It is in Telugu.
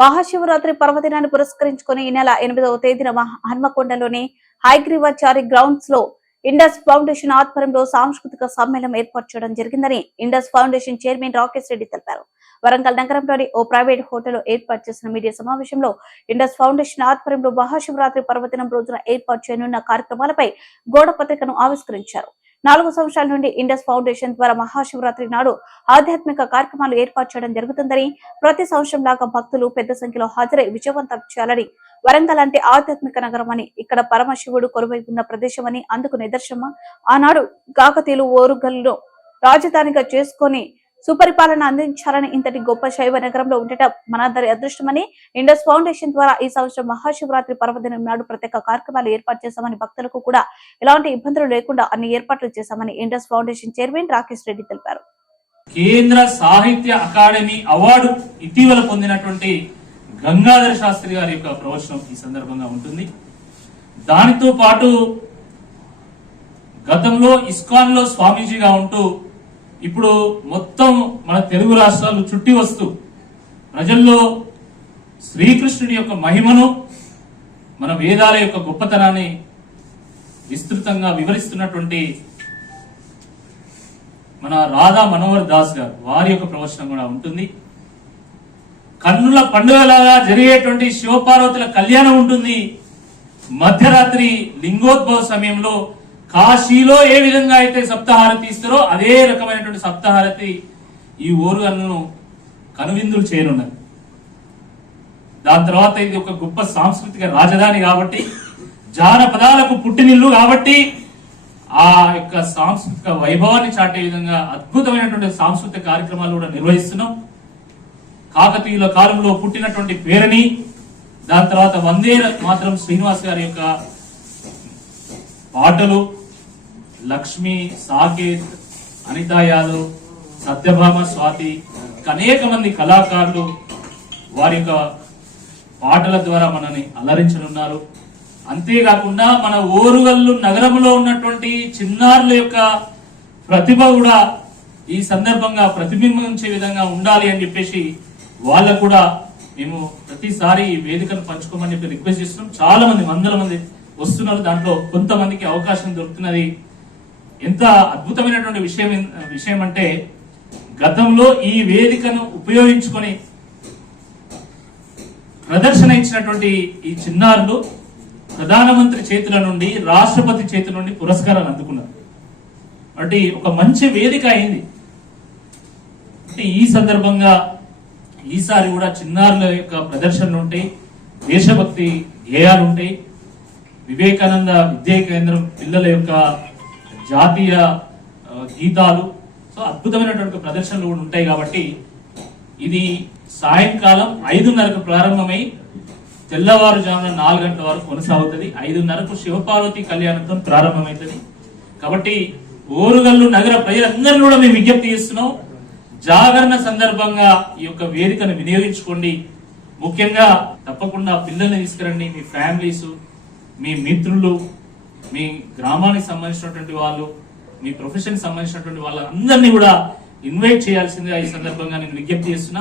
మహాశివరాత్రి పర్వదినాన్ని పురస్కరించుకుని ఈ నెల 8వ తేదీన హన్మకొండలోని హైగ్రీవాచారి గ్రౌండ్స్ లో ఇండస్ ఫౌండేషన్ ఆధ్వర్యంలో సాంస్కృతిక సమ్మేళనం ఏర్పాటు చేయడం జరిగిందని Indus foundation chairman Rakesh Reddy తెలిపారు. వరంగల్ నగరంలోని ఓ ప్రైవేట్ హోటల్ ఏర్పాటు చేసిన మీడియా సమావేశంలో ఇండస్ ఫౌండేషన్ ఆధ్వర్యంలో మహాశివరాత్రి పర్వదినం రోజున ఏర్పాటు చేయనున్న కార్యక్రమాలపై గోడ పత్రికను ఆవిష్కరించారు. 4 సంవత్సరాల నుండి ఇండస్ ఫౌండేషన్ ద్వారా మహాశివరాత్రి నాడు ఆధ్యాత్మిక కార్యక్రమాలు ఏర్పాటు చేయడం జరుగుతుందని, ప్రతి సంవత్సరం లాగా భక్తులు పెద్ద సంఖ్యలో హాజరై విజయవంతం చేయాలని, వరంగల్ అంటే ఆధ్యాత్మిక నగరం అని, ఇక్కడ పరమశివుడు కొలువై ఉన్న ప్రదేశం అని, అందుకు నిదర్శనం ఆనాడు కాకతీయులు ఓరుగల్లును రాజధానిగా చేసుకుని సుపరిపాలన అందించాలని, ఇంతటి గొప్ప శైవ నగరంలో ఉండటం మనందరి అదృష్టమని, ఇండస్ ఫౌండేషన్ ద్వారా ఈ సంవత్సరం మహాశివరాత్రి పర్వదినం నాడు ప్రత్యేక కార్యక్రమాలు ఏర్పాటు చేశామని, భక్తులకు కూడా ఎలాంటి ఇబ్బందులు లేకుండా అన్ని ఏర్పాట్లు చేశామని Indus foundation chairman Rakesh Reddy తెలిపారు. కేంద్ర సాహిత్య అకాడమీ అవార్డు ఇటీవల పొందినటువంటి గంగాధర శాస్త్రి గారి యొక్క ప్రవచనం ఈ సందర్భంగా ఉంటుంది. దానితో పాటు గతంలో ఇస్కాన్ లో స్వామీజీగా ఉంటూ ఇప్పుడు మొత్తం మన తెలుగు రాష్ట్రాలు చుట్టి వస్తూ ప్రజల్లో శ్రీకృష్ణుడి యొక్క మహిమను, మన వేదాల యొక్క గొప్పతనాన్ని విస్తృతంగా వివరిస్తున్నటువంటి మన రాధా మనోహర్ దాస్ గారు వారి యొక్క ప్రవచనం కూడా ఉంటుంది. కన్నుల పండుగలాగా జరిగేటువంటి శివపార్వతుల కళ్యాణం ఉంటుంది. మధ్యరాత్రి లింగోద్భవ సమయంలో కాశీలో ఏ విధంగా అయితే సప్తహారతి ఇస్తారో అదే రకమైనటువంటి సప్తహారతి ఈ ఓరుగల్లును కనువిందులు చేయనున్నది. దాని తర్వాత ఇది ఒక గొప్ప సాంస్కృతిక రాజధాని కాబట్టి, జానపదాలకు పుట్టినిల్లు కాబట్టి, ఆ యొక్క సాంస్కృతిక వైభవాన్ని చాటే విధంగా అద్భుతమైనటువంటి సాంస్కృతిక కార్యక్రమాలు కూడా నిర్వహిస్తున్నాం. కాకతీయుల కాలంలో పుట్టినటువంటి పేరుని, దాని తర్వాత వందే మాత్రం శ్రీనివాస్ గారి యొక్క పాటలు, లక్ష్మి, సాకేత్, అనితా యాదవ్, సత్యభామ, స్వాతి, అనేక మంది కళాకారులు వారి యొక్క పాటల ద్వారా మనని అలరించనున్నారు. అంతేకాకుండా మన ఓరుగల్లు నగరంలో ఉన్నటువంటి చిన్నారుల యొక్క ప్రతిభ కూడా ఈ సందర్భంగా ప్రతిబింబించే విధంగా ఉండాలి అని చెప్పేసి వాళ్ళకు కూడా మేము ప్రతిసారి ఈ వేదికను పంచుకోమని చెప్పి రిక్వెస్ట్ చేస్తున్నాం. చాలా మంది, వందల మంది వస్తున్నారు. దాంట్లో కొంతమందికి అవకాశం దొరుకుతున్నది. ఎంత అద్భుతమైనటువంటి విషయం అంటే, గతంలో ఈ వేదికను ఉపయోగించుకొని ప్రదర్శన ఇచ్చినటువంటి ఈ చిన్నారులు ప్రధానమంత్రి చేతుల నుండి, రాష్ట్రపతి చేతుల నుండి పురస్కారాలు అందుకున్నారు. అంటే ఒక మంచి వేదిక అయింది. అంటే ఈ సందర్భంగా ఈసారి కూడా చిన్నారుల యొక్క ప్రదర్శనలు ఉంటాయి, దేశభక్తి గేయాలు ఉంటాయి, వివేకానంద విద్యా కేంద్రం పిల్లల యొక్క జాతీయ గీతాలు, సో అద్భుతమైనటువంటి ప్రదర్శనలు కూడా ఉంటాయి. కాబట్టి ఇది సాయంకాలం 5:30కు ప్రారంభమై తెల్లవారుజామున 4 గంటల వరకు కొనసాగుతుంది. 5:30కు శివపార్వతి కళ్యాణంతో ప్రారంభమవుతుంది. కాబట్టి ఓరుగల్లు నగర ప్రజలందరినీ కూడా మేము విజ్ఞప్తి చేస్తున్నాం, జాగరణ సందర్భంగా ఈ యొక్క వేదికను వినియోగించుకోండి. ముఖ్యంగా తప్పకుండా పిల్లల్ని తీసుకురండి, మీ ఫ్యామిలీస్, మీ మిత్రులు, మీ గ్రామానికి సంబంధించినటువంటి వాళ్ళు, మీ ప్రొఫెషన్ సంబంధించినటువంటి వాళ్ళందరినీ కూడా ఇన్వైట్ చేయాల్సిందిగా ఈ సందర్భంగా నేను విజ్ఞప్తి చేస్తున్నా.